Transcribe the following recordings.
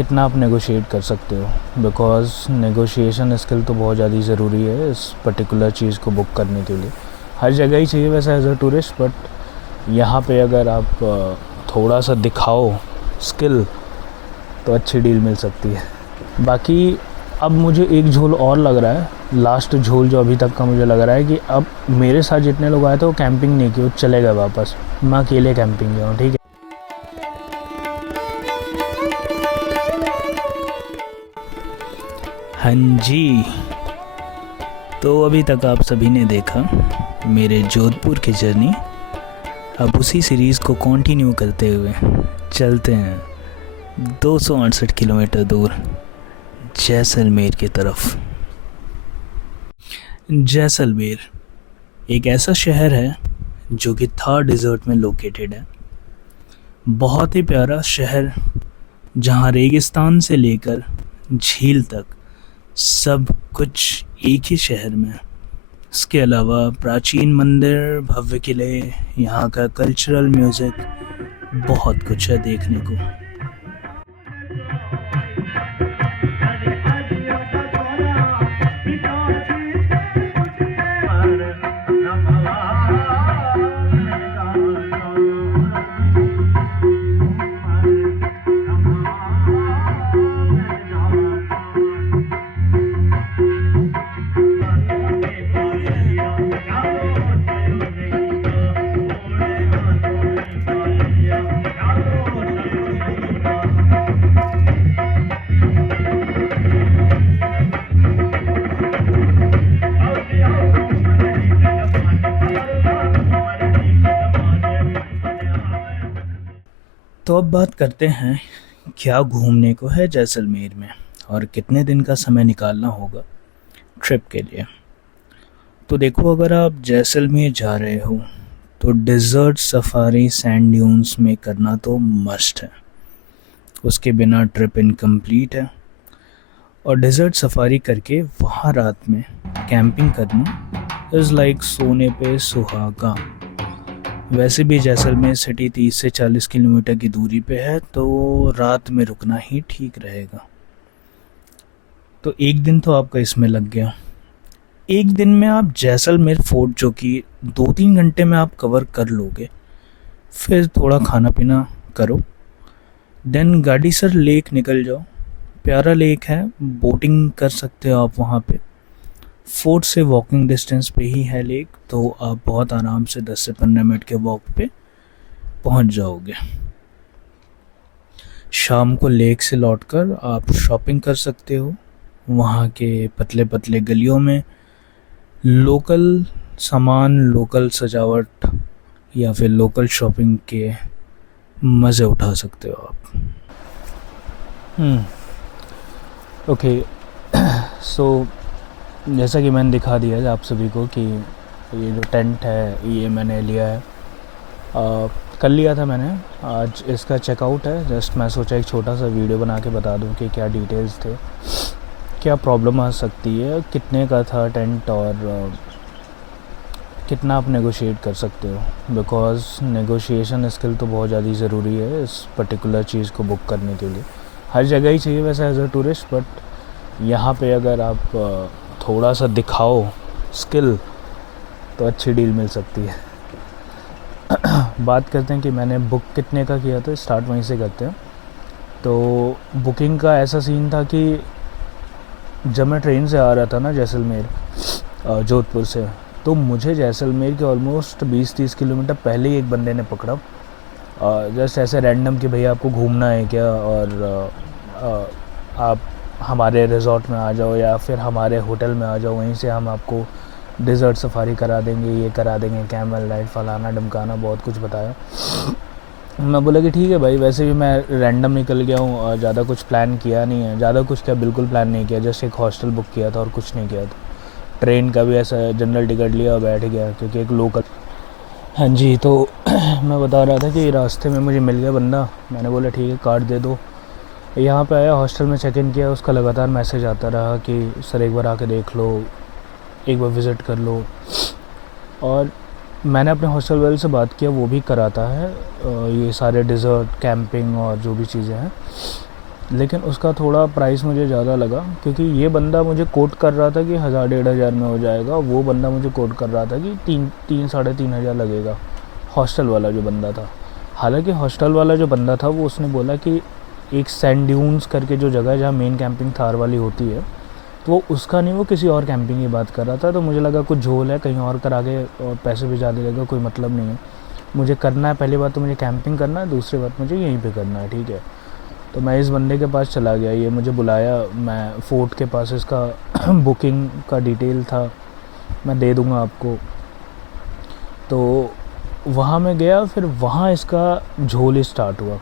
कितना आप नेगोशिएट कर सकते हो, बिकॉज़ नेगोशिएशन स्किल तो बहुत ज़्यादा ज़रूरी है इस पर्टिकुलर चीज़ को बुक करने के लिए। हर जगह ही चाहिए वैसे एज अ टूरिस्ट, बट यहाँ पे अगर आप थोड़ा सा दिखाओ स्किल तो अच्छी डील मिल सकती है। बाकी अब मुझे एक झोल और लग रहा है, लास्ट झोल जो अभी तक का मुझे लग रहा है कि अब मेरे साथ जितने लोग आए थे वो कैंपिंग नहीं की, वो चले गए वापस। मैं अकेले कैंपिंग गया हूँ, ठीक है। हाँ जी, तो अभी तक आप सभी ने देखा मेरे जोधपुर की जर्नी। अब उसी सीरीज़ को कंटिन्यू करते हुए चलते हैं 268 किलोमीटर दूर जैसलमेर की तरफ। जैसलमेर एक ऐसा शहर है जो कि थार डिज़र्ट में लोकेटेड है। बहुत ही प्यारा शहर जहाँ रेगिस्तान से लेकर झील तक सब कुछ एक ही शहर में है। इसके अलावा प्राचीन मंदिर, भव्य किले, यहाँ का कल्चरल म्यूज़िक, बहुत कुछ है देखने को। तो अब बात करते हैं क्या घूमने को है जैसलमेर में और कितने दिन का समय निकालना होगा ट्रिप के लिए। तो देखो, अगर आप जैसलमेर जा रहे हो तो डिज़र्ट सफारी सैंड ड्यून्स में करना तो मस्ट है, उसके बिना ट्रिप इनकम्प्लीट है। और डिज़र्ट सफारी करके वहाँ रात में कैंपिंग करना इज़ लाइक सोने पे सुहागा। वैसे भी जैसलमेर सिटी 30 से 40 किलोमीटर की दूरी पे है, तो रात में रुकना ही ठीक रहेगा। तो एक दिन तो आपका इसमें लग गया। एक दिन में आप जैसलमेर फोर्ट जो कि 2-3 घंटे में आप कवर कर लोगे, फिर थोड़ा खाना पीना करो, देन गाड़ीसर लेक निकल जाओ। प्यारा लेक है, बोटिंग कर सकते हो आप वहाँ पे। फोर्ट से वॉकिंग डिस्टेंस पे ही है लेक, तो आप बहुत आराम से 10 से 15 मिनट के वॉक पे पहुँच जाओगे। शाम को लेक से लौटकर आप शॉपिंग कर सकते हो वहाँ के पतले पतले गलियों में। लोकल सामान, लोकल सजावट या फिर लोकल शॉपिंग के मज़े उठा सकते हो आप। ओके, सो जैसा कि मैंने दिखा दिया है आप सभी को कि ये जो टेंट है ये मैंने लिया है, कल लिया था मैंने। आज इसका चेकआउट है। जस्ट मैं सोचा एक छोटा सा वीडियो बना के बता दूं कि क्या डिटेल्स थे, क्या प्रॉब्लम आ सकती है, कितने का था टेंट और कितना आप नेगोशिएट कर सकते हो, बिकॉज़ नेगोशिएशन स्किल तो बहुत ज़्यादा ज़रूरी है इस पर्टिकुलर चीज़ को बुक करने के लिए। हर जगह ही चाहिए वैसे एज अ टूरिस्ट, बट यहाँ पे अगर आप थोड़ा सा दिखाओ स्किल तो अच्छी डील मिल सकती है। बात करते हैं कि मैंने बुक कितने का किया था, स्टार्ट वहीं से करते हैं। तो बुकिंग का ऐसा सीन था कि जब मैं ट्रेन से आ रहा था ना जैसलमेर जोधपुर से, तो मुझे जैसलमेर के ऑलमोस्ट 20-30 किलोमीटर पहले ही एक बंदे ने पकड़ा, जस्ट ऐसे रैंडम कि भैया आपको घूमना है क्या, और आप हमारे रिज़ॉर्ट में आ जाओ या फिर हमारे होटल में आ जाओ, वहीं से हम आपको डिज़र्ट सफारी करा देंगे, ये करा देंगे, कैमल राइड, फलाना ढमकाना, बहुत कुछ बताया। मैं बोला कि ठीक है भाई, वैसे भी मैं रैंडम निकल गया हूँ और ज़्यादा कुछ प्लान किया नहीं है, ज़्यादा कुछ क्या बिल्कुल प्लान नहीं किया, जस्ट एक हॉस्टल बुक किया था और कुछ नहीं किया था। ट्रेन का भी ऐसा जनरल टिकट लिया और बैठ गया क्योंकि एक लोकल। हाँ जी, तो मैं बता रहा था कि रास्ते में मुझे मिल गया बंदा। मैंने बोला ठीक है कार्ड दे दो। यहाँ पे आया, हॉस्टल में चेक इन किया, उसका लगातार मैसेज आता रहा कि सर एक बार आके देख लो, एक बार विज़िट कर लो। और मैंने अपने हॉस्टल वाले से बात किया, वो भी कराता है ये सारे डिज़र्ट, कैंपिंग और जो भी चीज़ें हैं। लेकिन उसका थोड़ा प्राइस मुझे ज़्यादा लगा, क्योंकि ये बंदा मुझे कोट कर रहा था कि 1000-1500 में हो जाएगा, वो बंदा मुझे कोट कर रहा था कि 3-3,500 लगेगा, हॉस्टल वाला जो बंदा था। हालांकि हॉस्टल वाला जो बंदा था वो उसने बोला कि एक सैंड ड्यून्स करके जो जगह है जहाँ मेन कैंपिंग थार वाली होती है, तो वो उसका नहीं, वो किसी और कैंपिंग की बात कर रहा था। तो मुझे लगा कुछ झोल है, कहीं और करा के और पैसे भी ज़्यादा लगेगा, कोई मतलब नहीं है। मुझे करना है, पहली बात तो मुझे कैंपिंग करना है, दूसरी बात मुझे यहीं पे करना है, ठीक है। तो मैं इस बंदे के पास चला गया, ये मुझे बुलाया, मैं फोर्ट के पास, इसका बुकिंग का डिटेल था, मैं दे दूँगा आपको। तो वहाँ मैं गया, फिर वहाँ इसका झोल स्टार्ट हुआ।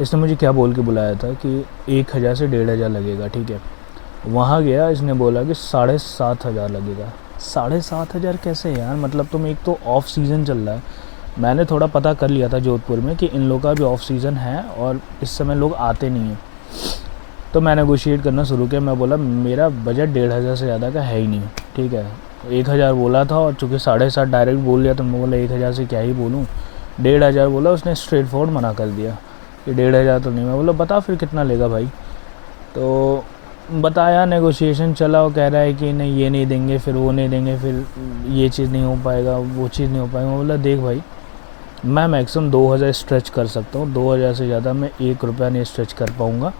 इसने मुझे क्या बोल के बुलाया था कि 1000 से 1500 लगेगा, ठीक है। वहाँ गया, इसने बोला कि 7,500 लगेगा। 7,500 कैसे यार, मतलब तुम, एक तो ऑफ सीज़न चल रहा है, मैंने थोड़ा पता कर लिया था जोधपुर में कि इन लोगों का भी ऑफ सीज़न है और इस समय लोग आते नहीं हैं। तो मैं नेगोशिएट करना शुरू किया, मैं बोला मेरा बजट 1500 से ज़्यादा का है ही नहीं, ठीक है। 1000 बोला था और चूँकि 7,500 डायरेक्ट बोल दिया, तो मैं बोला 1000 से क्या ही बोलूँ, 1500 बोला। उसने स्ट्रेट फॉरवर्ड मना कर दिया कि 1500 तो नहीं। मैं बोला बता फिर कितना लेगा भाई। तो बताया, नेगोशिएशन चला, वो कह रहा है कि नहीं ये नहीं देंगे, फिर वो नहीं देंगे, फिर ये चीज़ नहीं हो पाएगा, वो चीज़ नहीं हो पाएगा। मैं बोला देख भाई, मैं मैक्सिमम 2000 स्ट्रेच कर सकता हूँ, 2000 से ज़्यादा मैं 1 रुपया नहीं स्ट्रेच कर पाऊँगा,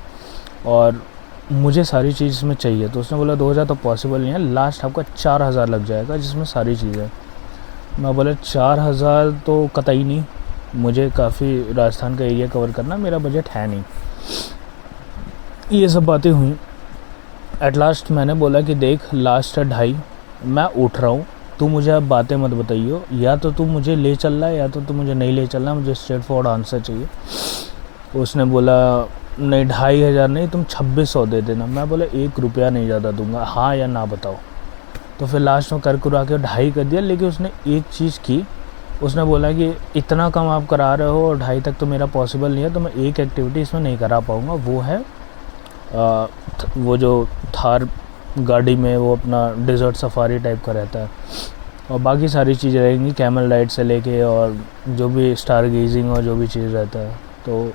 और मुझे सारी चीज़ इसमें चाहिए। तो उसने बोला 2000 तो पॉसिबल नहीं है, लास्ट आपका 4000 लग जाएगा जिसमें सारी चीज़ें। मैं बोला 4000 तो कतई नहीं, मुझे काफ़ी राजस्थान का एरिया कवर करना, मेरा बजट है नहीं। ये सब बातें हुई। एट लास्ट मैंने बोला कि देख, लास्ट है 2.5, मैं उठ रहा हूँ, तू मुझे अब बातें मत बताइयो, या तो तू मुझे ले चल रहा है या तो तू मुझे नहीं ले चल रहा, मुझे स्ट्रेट फॉरवर्ड आंसर चाहिए। उसने बोला नहीं 2,500 नहीं, तुम 2600 दे देना। मैं बोला 1 रुपया नहीं ज़्यादा दूंगा, हाँ या ना बताओ। तो फिर लास्ट में कर कुरा के 2.5 कर दिया। लेकिन उसने एक चीज़ की, उसने बोला कि इतना कम आप करा रहे हो और 2.5 तक तो मेरा पॉसिबल नहीं है, तो मैं एक एक्टिविटी इसमें नहीं करा पाऊँगा, वो है वो जो थार गाड़ी में वो अपना डेजर्ट सफारी टाइप का रहता है, और बाकी सारी चीज़ें रहेंगी, कैमल राइड से लेके और जो भी स्टार गेजिंग और जो भी चीज़ रहता है। तो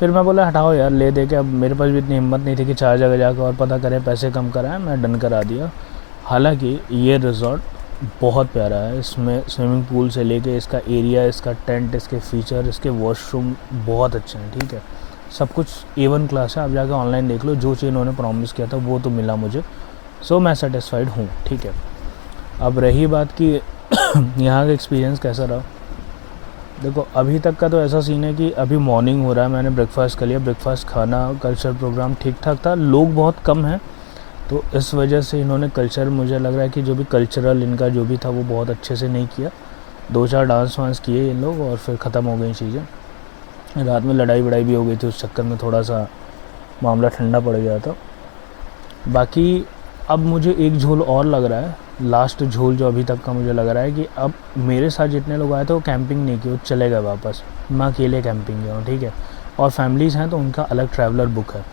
फिर मैं बोला हटाओ यार, ले दे के, अब मेरे पास भी इतनी हिम्मत नहीं थी कि 4 जगह जाकर और पता करें, पैसे कम कराएं, मैं डन करा दिया। हालांकि ये रिज़ॉर्ट बहुत प्यारा है, इसमें स्विमिंग पूल से लेके इसका एरिया, इसका टेंट, इसके फ़ीचर, इसके वॉशरूम बहुत अच्छे हैं, ठीक है। सब कुछ A1 क्लास है, आप जाकर ऑनलाइन देख लो, जो चीज़ उन्होंने प्रॉमिस किया था वो तो मिला मुझे, सो मैं सेटिस्फाइड हूँ, ठीक है। अब रही बात कि यहाँ का एक्सपीरियंस कैसा रहा। देखो अभी तक का तो ऐसा सीन है कि अभी मॉर्निंग हो रहा है, मैंने ब्रेकफास्ट कर लिया, ब्रेकफास्ट खाना, कल्चर प्रोग्राम ठीक ठाक था, लोग बहुत कम हैं, तो इस वजह से इन्होंने कल्चर, मुझे लग रहा है कि जो भी कल्चरल इनका जो भी था वो बहुत अच्छे से नहीं किया। 2-4 डांस वांस किए इन लोग और फिर ख़त्म हो गई चीज़ें। रात में लड़ाई वड़ाई भी हो गई थी, उस चक्कर में थोड़ा सा मामला ठंडा पड़ गया था। बाकी अब मुझे एक झोल और लग रहा है, लास्ट झोल जो अभी तक का मुझे लग रहा है कि अब मेरे साथ जितने लोग आए थे वो कैंपिंग नहीं की, वो चले गए वापस, मैं अकेले कैंपिंग गया हूँ, ठीक है। और फैमिलीज़ हैं तो उनका अलग ट्रैवलर बुक है।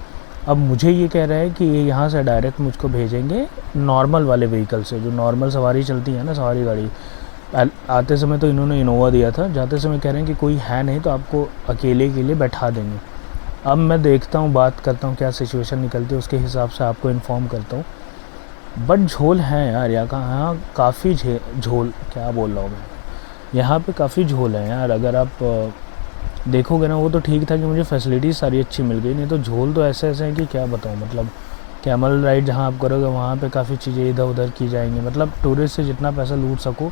अब मुझे ये कह रहा है कि ये यहाँ से डायरेक्ट मुझको भेजेंगे नॉर्मल वाले व्हीकल से, जो नॉर्मल सवारी चलती है ना, सवारी गाड़ी। आते समय तो इन्होंने इनोवा दिया था, जाते समय कह रहे हैं कि कोई है नहीं तो आपको अकेले के लिए बैठा देंगे। अब मैं देखता हूँ, बात करता हूँ, क्या सिचुएशन निकलती है उसके हिसाब से आपको इन्फॉर्म करता हूँ। बट झोल हैं यार यहाँ का, यहाँ काफ़ी झोल, क्या बोल रहा हूँ मैं, यहाँ पे काफ़ी झोल है यार। अगर आप देखोगे ना, वो तो ठीक था कि मुझे फैसिलिटीज़ सारी अच्छी मिल गई, नहीं तो झोल तो ऐसे ऐसे हैं कि क्या बताऊँ। मतलब कैमल राइड जहाँ आप करोगे वहाँ पे काफ़ी चीज़ें इधर उधर की जाएंगी, मतलब टूरिस्ट से जितना पैसा लूट सको,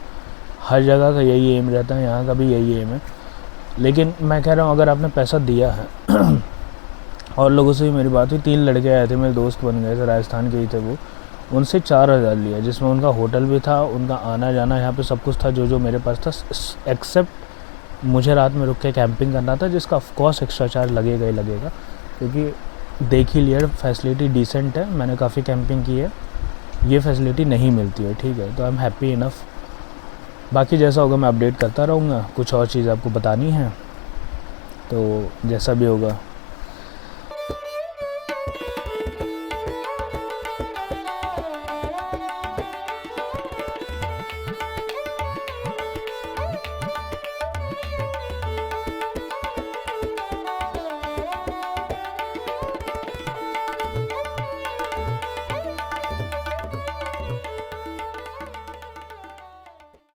हर जगह का यही एम रहता है, यहाँ का भी यही एम है। लेकिन मैं कह रहा हूँ अगर आपने पैसा दिया है और लोगों से भी मेरी बात हुई, 3 लड़के आए थे, मेरे दोस्त बन गए थे, राजस्थान के ही थे वो, उनसे 4000 लिया, जिसमें उनका होटल भी था, उनका आना जाना यहाँ पे सब कुछ था जो जो मेरे पास था, एक्सेप्ट मुझे रात में रुक के कैंपिंग करना था, जिसका ऑफकोर्स एक्स्ट्रा चार्ज लगेगा ही लगेगा, क्योंकि देख ही लिया फैसिलिटी डिसेंट है, मैंने काफ़ी कैंपिंग की है, ये फैसिलिटी नहीं मिलती है, ठीक है। तो आई एम हैप्पी इनफ। बाकी जैसा होगा मैं अपडेट करता रहूँगा, कुछ और चीज़ आपको बतानी है तो जैसा भी होगा